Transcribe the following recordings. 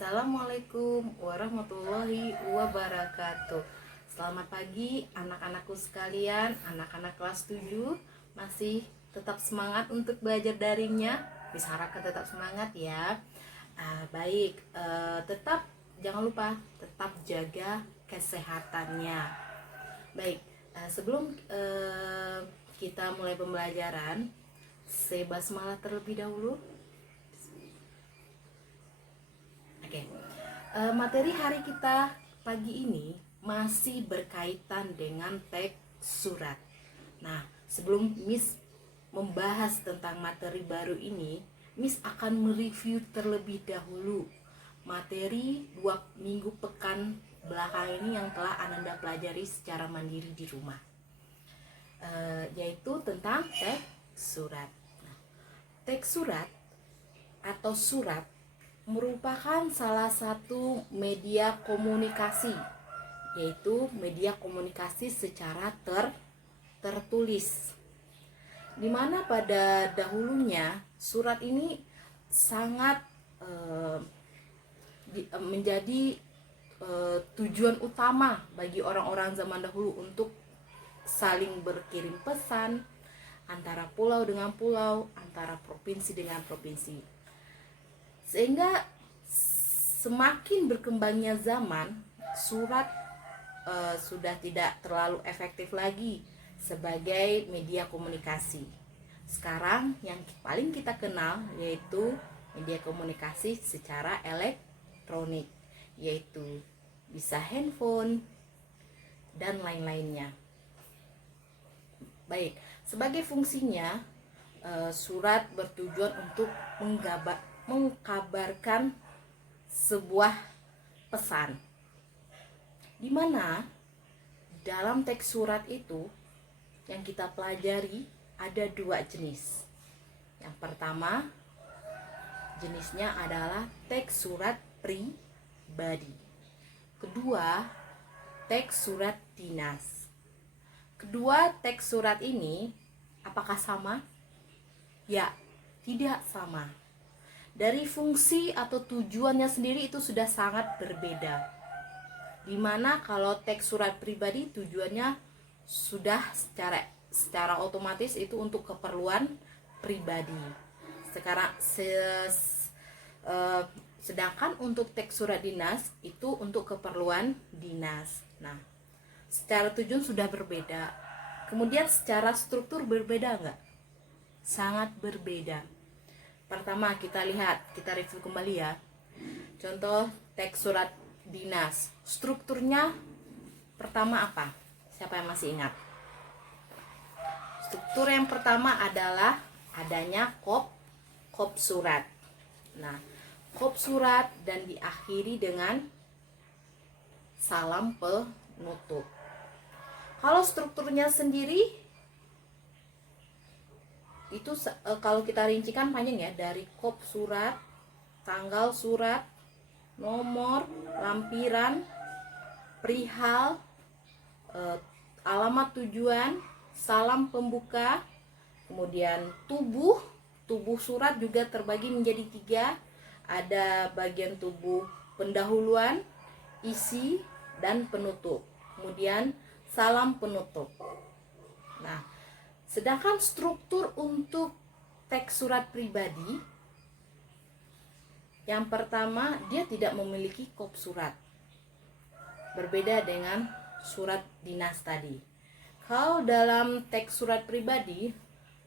Assalamualaikum warahmatullahi wabarakatuh. Selamat pagi anak-anakku sekalian, anak-anak kelas 7 masih tetap semangat untuk belajar daringnya. Diharapkan tetap semangat ya. Tetap jangan lupa tetap jaga kesehatannya. Sebelum kita mulai pembelajaran, saya basmalah terlebih dahulu. Materi hari kita pagi ini masih berkaitan dengan teks surat. Nah, sebelum Miss membahas tentang materi baru ini, Miss akan mereview terlebih dahulu materi 2 minggu pekan belakang ini yang telah Ananda pelajari secara mandiri di rumah, yaitu tentang teks surat. Nah, teks surat atau surat merupakan salah satu media komunikasi, yaitu media komunikasi secara tertulis, dimana pada dahulunya surat ini sangat menjadi tujuan utama bagi orang-orang zaman dahulu untuk saling berkirim pesan antara pulau dengan pulau, antara provinsi dengan provinsi. Sehingga semakin berkembangnya zaman, surat sudah tidak terlalu efektif lagi sebagai media komunikasi. Sekarang yang paling kita kenal yaitu media komunikasi secara elektronik, yaitu bisa handphone dan lain-lainnya. Sebagai fungsinya, surat bertujuan untuk mengkabarkan sebuah pesan, di mana dalam teks surat itu yang kita pelajari ada 2 jenis. Yang pertama jenisnya adalah teks surat pribadi. Kedua, teks surat dinas. Kedua teks surat ini apakah sama? Ya, tidak sama. Dari fungsi atau tujuannya sendiri itu sudah sangat berbeda. Dimana kalau teks surat pribadi tujuannya sudah secara otomatis itu untuk keperluan pribadi. Sedangkan untuk teks surat dinas itu untuk keperluan dinas. Nah, secara tujuan sudah berbeda. Kemudian secara struktur berbeda enggak? Sangat berbeda. Pertama kita review kembali ya. Contoh teks surat dinas. Strukturnya pertama apa? Siapa yang masih ingat? Struktur yang pertama adalah adanya kop surat. Nah, kop surat dan diakhiri dengan salam penutup. Kalau strukturnya sendiri itu kalau kita rincikan panjang ya, dari kop surat, tanggal surat, nomor, lampiran, perihal, alamat tujuan, salam pembuka, kemudian tubuh surat juga terbagi menjadi 3. Ada bagian tubuh pendahuluan, isi, dan penutup. Kemudian salam penutup. Nah, sedangkan struktur untuk teks surat pribadi, yang pertama dia tidak memiliki kop surat, berbeda dengan surat dinas tadi. Kalau dalam teks surat pribadi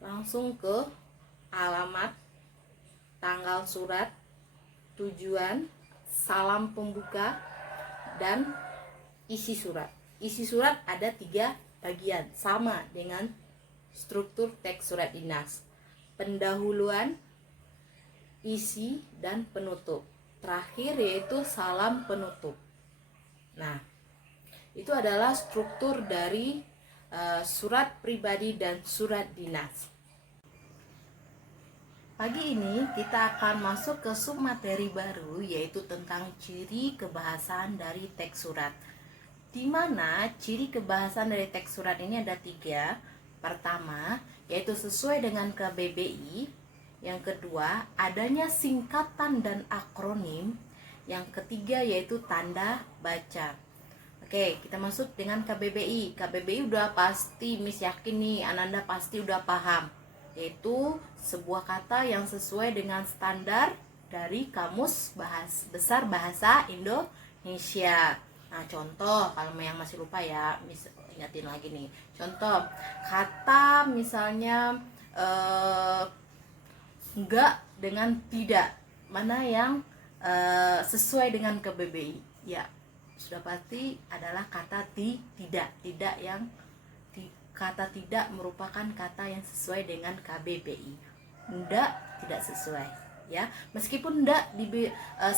langsung ke alamat, tanggal surat, tujuan, salam pembuka, dan isi surat. Isi surat ada 3 bagian, sama dengan struktur teks surat dinas: pendahuluan, isi, dan penutup. Terakhir yaitu salam penutup. Nah, itu adalah struktur dari surat pribadi dan surat dinas. Pagi ini kita akan masuk ke submateri baru, yaitu tentang ciri kebahasan dari teks surat, di mana ciri kebahasan dari teks surat ini ada 3. Pertama, yaitu sesuai dengan KBBI. Yang kedua, adanya singkatan dan akronim. Yang ketiga yaitu tanda baca. Oke, kita masuk dengan KBBI. KBBI udah pasti Miss yakin nih, Ananda pasti udah paham. Yaitu sebuah kata yang sesuai dengan standar dari Kamus Besar Bahasa Indonesia. Nah, contoh kalau yang masih lupa ya, Miss ingatin lagi nih. Contoh kata misalnya enggak dengan tidak, mana yang sesuai dengan KBBI? Ya, sudah pasti adalah kata tidak. Tidak yang kata tidak merupakan kata yang sesuai dengan KBBI. Enggak tidak sesuai, ya. Meskipun enggak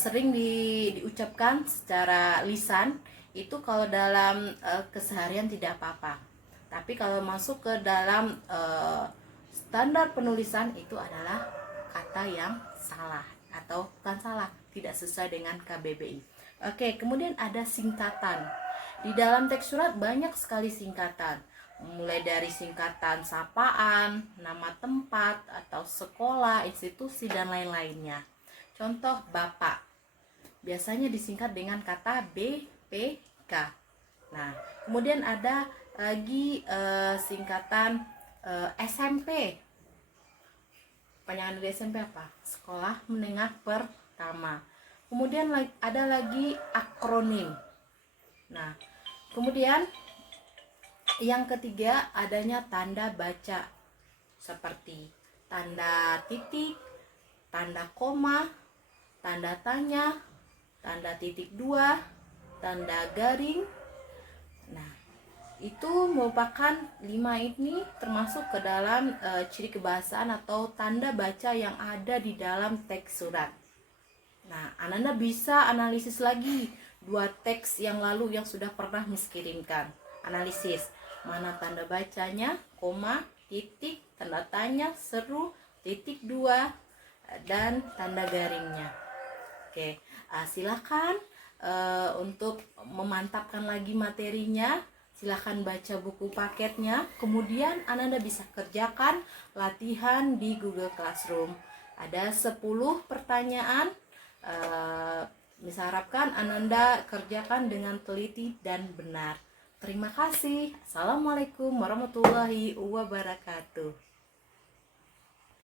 sering diucapkan secara lisan, itu kalau dalam keseharian tidak apa-apa. Tapi kalau masuk ke dalam standar penulisan itu adalah kata yang salah, atau bukan salah, tidak sesuai dengan KBBI. Oke, kemudian ada singkatan. Di dalam teks surat banyak sekali singkatan, mulai dari singkatan sapaan, nama tempat atau sekolah, institusi, dan lain-lainnya. Contoh Bapak biasanya disingkat dengan kata BPK. Nah, kemudian ada lagi singkatan SMP. Panjangan dari SMP apa? Sekolah Menengah Pertama. Kemudian ada lagi akronim. Nah, kemudian yang ketiga adanya tanda baca, seperti tanda titik, tanda koma, tanda tanya, tanda titik dua, tanda garing. Nah, itu merupakan 5 ini termasuk ke dalam ciri kebahasaan atau tanda baca yang ada di dalam teks surat. Nah, Ananda bisa analisis lagi 2 teks yang lalu yang sudah pernah Miss kirimkan. Analisis mana tanda bacanya, koma, titik, tanda tanya, seru, titik 2, dan tanda garingnya. Oke, silakan untuk memantapkan lagi materinya. Silahkan baca buku paketnya, kemudian Ananda bisa kerjakan latihan di Google Classroom. Ada 10 pertanyaan, bisa harapkan Ananda kerjakan dengan teliti dan benar. Terima kasih. Assalamualaikum warahmatullahi wabarakatuh.